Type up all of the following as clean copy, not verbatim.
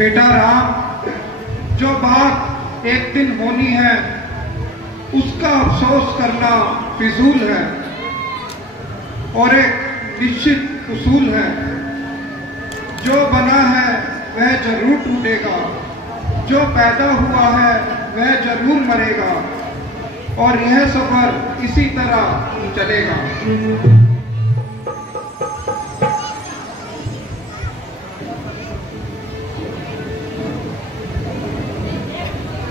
बेटा राम, जो बात एक दिन होनी है उसका अफसोस करना फिजूल है और एक निश्चित उसूल है। जो बना है वह जरूर टूटेगा, जो पैदा हुआ है वह जरूर मरेगा और यह सफर इसी तरह चलेगा।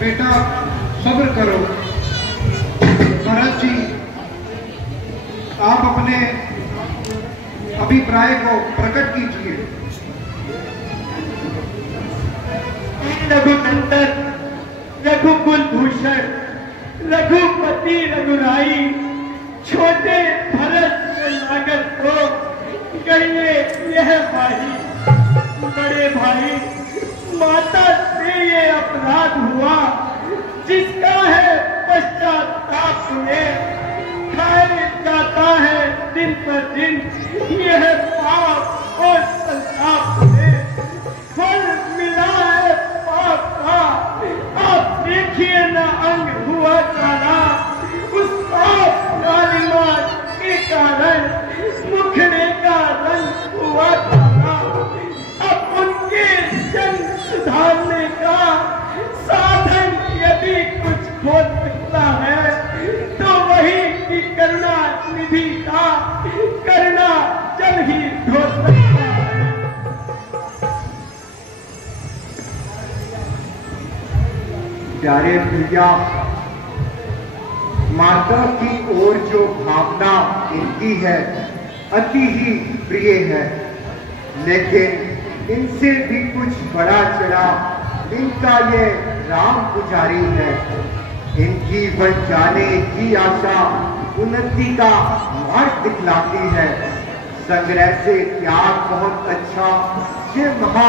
बेटा सब्र करो। भरत जी, आप अपने अभिप्राय को प्रकट कीजिए। रघुनंदन, रघुकुल भूषण, रघुपति रघुराई, छोटे भरत के लागत को कहिए यह भाई। बड़े भाई, माता से ये अपराध हुआ जिसका है पश्चाताप में खाए जाता है दिन पर दिन यह पाप और संताप में फल मिला है पाप का। आप देखिए न अंग हुआ काला, उस पाप कालिमा के कारण मुखड़े का रंग हुआ काला। अब उनके जन्म सुधारने का साधन यदि कुछ हो सकता है तो वही कि करुणा निधि का करुणा जल ही धो सकता है। प्यारे भैया, माता की ओर जो भावना इनकी है अति ही प्रिय है, लेकिन इनसे भी कुछ बड़ा चढ़ा इनका ये राम पुजारी है। इनकी बन जाने की आशा उन्नति का मार्ग दिखलाती है। संग्रह से त्याग बहुत अच्छा ये महा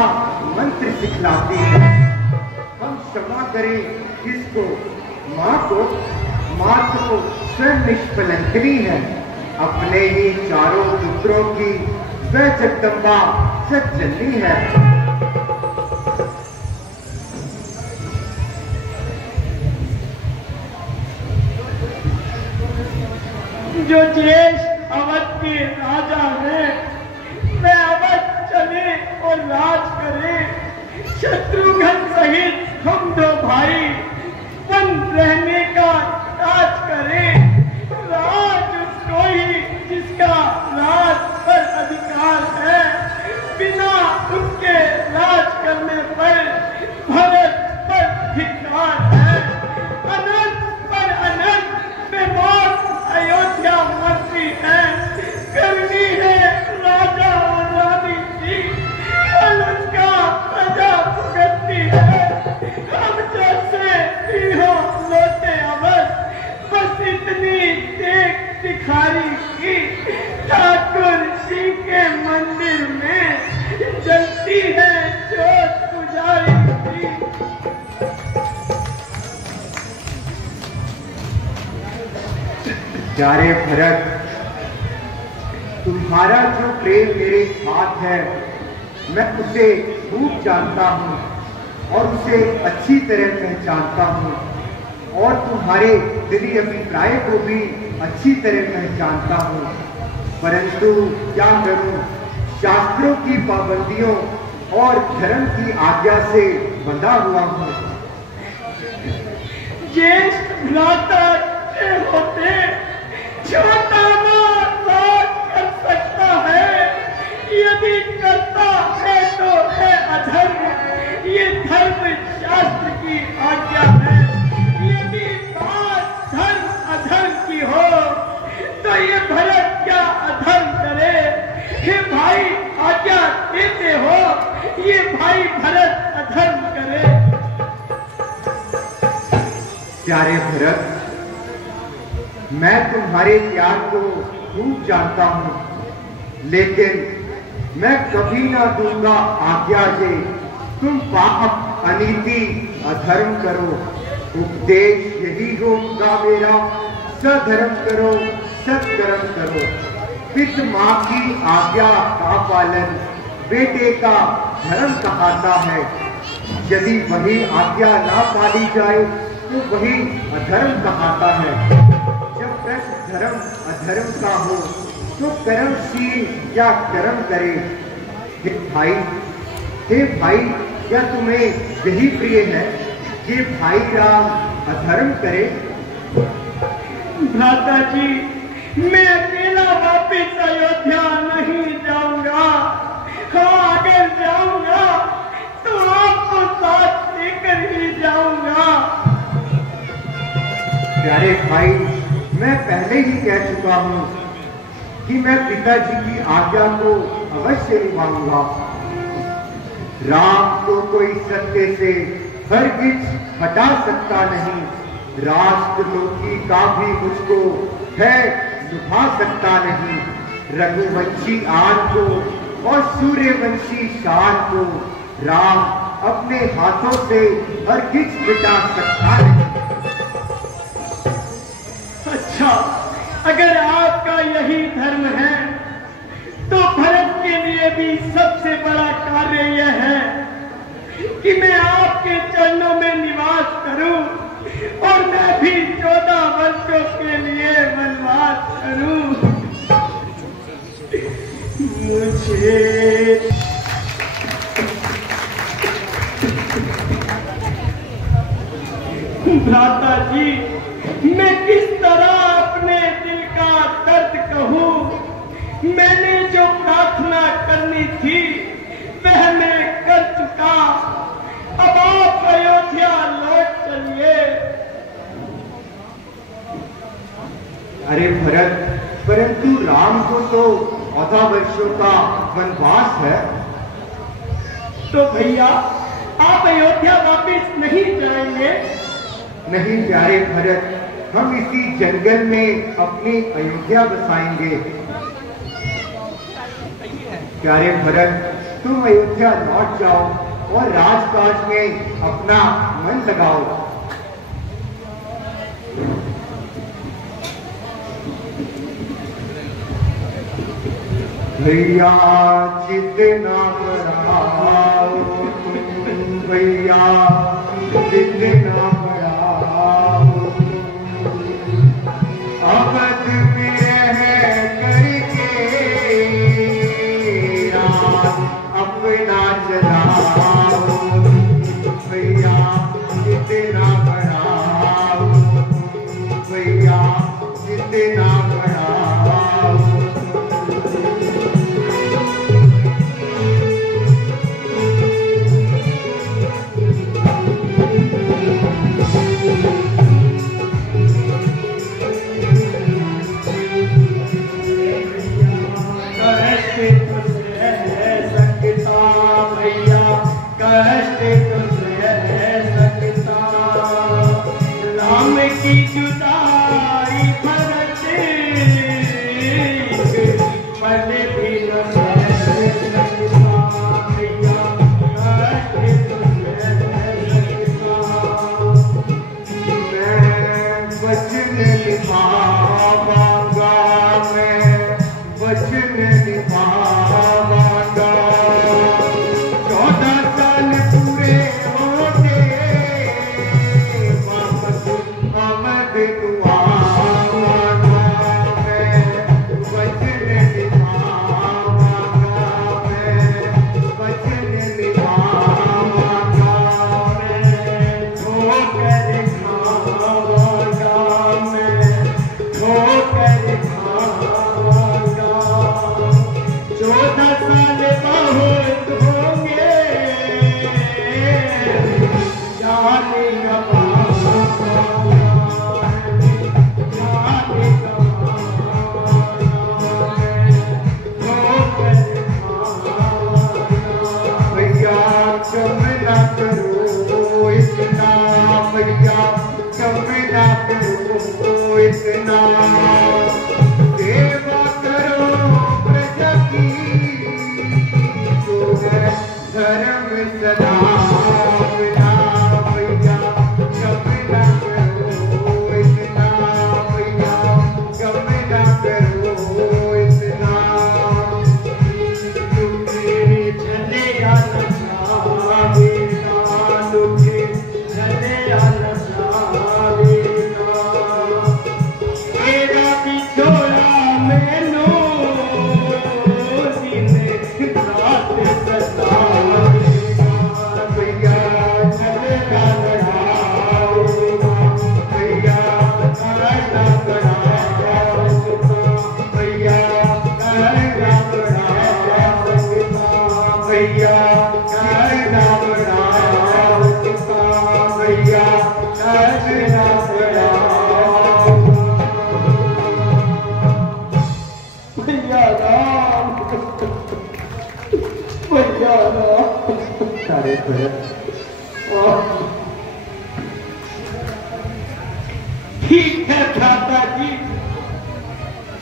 मंत्र सिखलाती है। हम क्षमा करें किसको? माँ को। माँ तो स्वयं निष्कलंकनी है। अपने ही चारों पुत्रों की वह जगदम्बा सज्जनी है। जो ज्येष्ठ अवध के राजा है वे अवध चले और राज करे। शत्रुघ्न सहित हम दो भाई वन रहने का राज करे। राज उसको ही जिसका राज पर अधिकार है। बिना उसके राज करने पर भरत पर धिक्कार है। अनंत पर अनंत में मौत अयोध्या मरती है। करनी है राजा और रानी की, फल उसका प्रजा भुगतती है। हम जैसे हो लौटे अवध, बस इतनी देख दिखारी की। ठाकुर जी के मंदिर में जलती है जोत पुजारी की। प्यारे भरत, तुम्हारा जो प्रेम मेरे साथ है मैं उसे खूब जानता हूँ और उसे अच्छी तरह पहचानता हूँ और तुम्हारे दिली अभिप्राय को भी अच्छी तरह पहचानता हूँ। परंतु क्या करूँ, शास्त्रों की पाबंदियों और धर्म की आज्ञा से बंधा हुआ हूँ। ज्येष्ठ भ्राता होते छोटा राज कर सकता है। यदि करता है तो है अधर्म, ये धर्म शास्त्र की आज्ञा है। यदि बात धर्म अधर्म की हो तो ये भरत क्या अधर्म करे? हे भाई आज्ञा देते हो, ये भाई भरत अधर्म करे। प्यारे भरत, मैं तुम्हारे प्यार को खूब जानता हूँ, लेकिन मैं कभी ना दूंगा आज्ञा जे तुम पाप अनीति अधर्म करो। उपदेश यही होगा मेरा, सधर्म करो सत्कर्म करो। पित माँ की आज्ञा का पालन बेटे का धर्म कहता है। यदि वही आज्ञा ना पाली जाए तो वही अधर्म कहलाता है। जब तक धर्म अधर्म का हो तो कर्मशील या कर्म करे। हे भाई, क्या तुम्हें यही प्रिय है कि भाई राम अधर्म करे? भ्राता जी, मैं अकेला वापिस अयोध्या नहीं जाऊंगा। हाँ, अगर जाऊंगा तो आपको साथ लेकर ही जाऊंगा। प्यारे भाई, मैं पहले ही कह चुका हूँ कि मैं पिताजी की आज्ञा को अवश्य निभाऊंगा। राम को कोई सत्य से हरगिज हटा सकता नहीं। राष्ट्रलोकी का भी मुझको है निभा सकता नहीं। रघुवंशी आन को और सूर्यवंशी शान को राम अपने हाथों से हरगिज मिटा सकता नहीं। अच्छा, अगर आपका यही धर्म है तो भरत के लिए भी सबसे बड़ा कार्य यह है कि मैं आपके चरणों में निवास करूं और मैं भी 14 वर्षों के लिए वनवास करूं। मुझे भ्राता जी, मैं किस तरह अपने दिल का दर्द कहूं। मैंने जो प्रार्थना करनी थी वह मैं कर चुका। अब आप अयोध्या लौट चलिए। अरे भरत, परंतु राम को तो 14 वर्षों का वनवास है। तो भैया, आप अयोध्या वापिस नहीं जाएंगे? नहीं प्यारे भरत, हम इसी जंगल में अपनी अयोध्या बसाएंगे। प्यारे भरत, तुम अयोध्या लौट जाओ और राजकाज में अपना मन लगाओ। भैया जितना बढ़ाओ तुम, भैया जितना बढ़ाओ, अवध में रह करके राज अपना चलाओ। भैया जितना बढ़ाओ, भैया जितना बढ़ाओ। ठीक है भ्राता जी,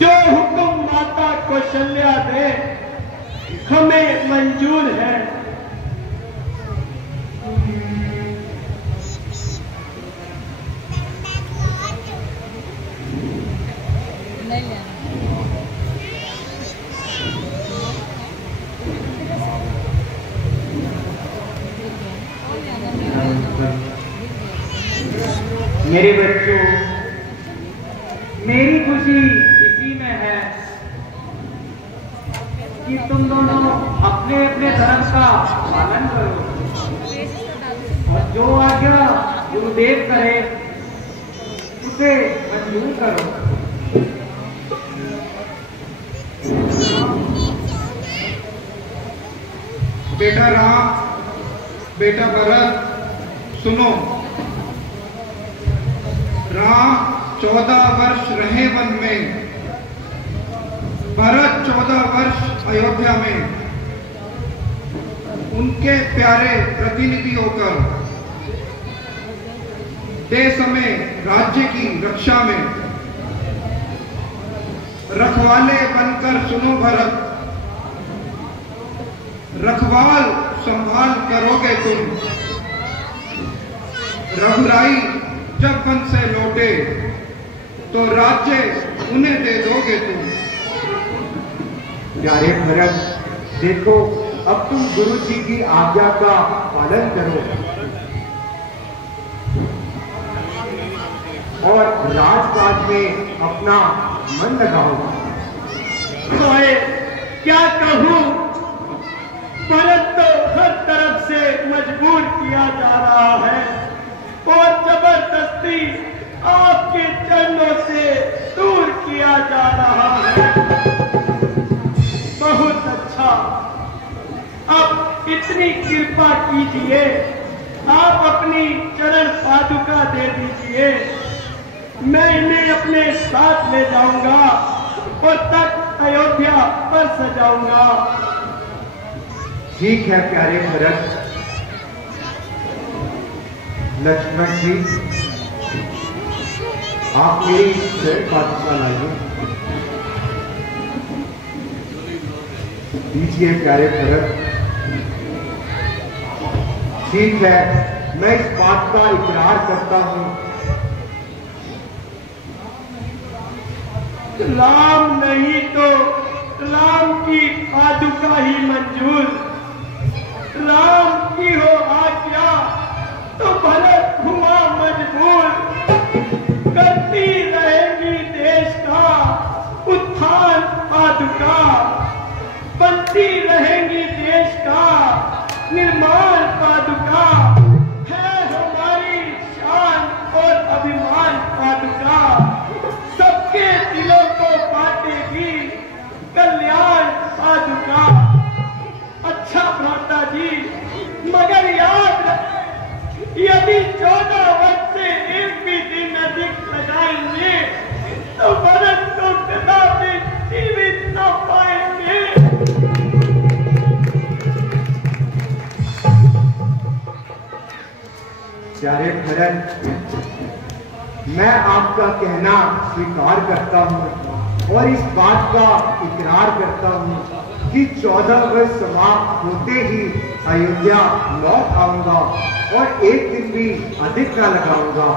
जो हुक्म माता कौशल्या दे हमें मंजूर है। मेरे बच्चों, मेरी खुशी इसी में है कि तुम दोनों अपने अपने धर्म का पालन करो और जो आज्ञा गुरुदेव करे उसे मंजूर करो। बेटा राम, बेटा भरत, सुनो। राम 14 वर्ष रहे वन में, भरत 14 वर्ष अयोध्या में। उनके प्यारे प्रतिनिधि होकर देश में राज्य की रक्षा में रखवाले बनकर सुनो भरत, रखवाल संभाल करोगे तुम। रघुराई जब वन से लौटे तो राज्य उन्हें दे दोगे तुम। प्यारे भरत, देखो अब तुम गुरु जी की आज्ञा का पालन करो और राजकाज में अपना मन लगाओ। तो क्या कहूं, भरत तो हर तरफ से मजबूर किया जा रहा है और जबरदस्ती आपके चरणों से दूर किया जा रहा है। बहुत अच्छा, अब इतनी कृपा कीजिए, आप अपनी चरण पादुका दे दीजिए, मैं इन्हें अपने साथ ले जाऊंगा और तख्त अयोध्या पर सजाऊंगा। ठीक है प्यारे भरत। लक्ष्मण जी, आप मेरी चरण पादुका लाइए। दीजिए प्यारे भरत। ठीक है, मैं इस बात का इकरार करता हूं। राम नहीं तो राम की पादुका ही मंजूर। राम की हो आज्ञा तो भरत हुआ मजबूर। करती रहेगी देश का उत्थान पादुका, बनती रहेंगी देश का निर्माण पादुका। है हमारी शान और अभिमान पादुका, सबके दिलों को बांटेगी कल्याण पादुका। अच्छा भ्राता जी, मगर याद रखें, यदि 14 वर्ष से एक भी दिन अधिक लगाएंगे तो भरत को कदापि जीवित न पाएंगे। प्यारे भरत, मैं आपका कहना स्वीकार करता हूं और इस बात का इकरार करता हूं कि 14 वर्ष समाप्त होते ही अयोध्या लौट आऊंगा और एक दिन भी अधिक न लगाऊंगा।